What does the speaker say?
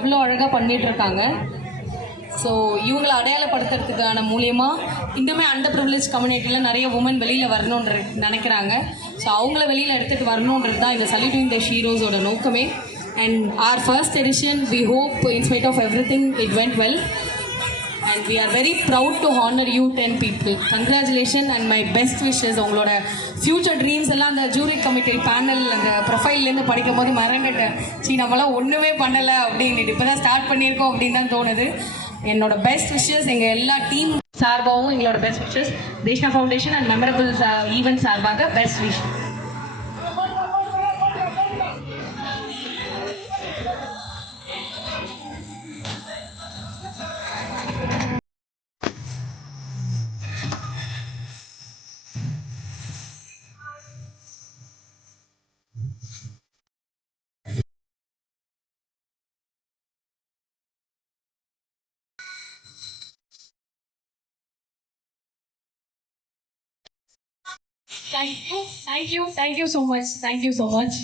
அவ்வளோ அழகாக பண்ணிகிட்ருக்காங்க. ஸோ இவங்களை அடையாளப்படுத்துறதுக்கான மூலியமாக இன்னுமே அண்டர் ப்ரிவிலேஜ் கம்யூனிட்டியில் நிறைய உமன் வெளியில் வரணுன்ற நினைக்கிறாங்க. ஸோ அவங்கள வெளியில் எடுத்துகிட்டு வரணுன்றது தான் இந்த சல்யூட்டிங் த ஹீரோஸோட நோக்கமே. And our first edition we hope in spite of everything it went well. And we are very proud to honor you 10 people. Congratulations and my best wishes. உங்களோட future dreams எல்லாம் அந்த jury committee panel அந்த ப்ரொஃபைல்லேருந்து படிக்கும் போது மறந்துட்டேன். நம்மளாம் ஒன்றுமே பண்ணலை அப்படின்ட்டு இப்போ தான் ஸ்டார்ட் பண்ணியிருக்கோம் அப்படின்னு தான் தோணுது. என்னோட பெஸ்ட் விஷஸ் எங்கள் எல்லா டீம் சார்பாகவும் எங்களோட best wishes Deshna foundation and memorable event சார்பாக best wish. Thank you so much. Thank you so much.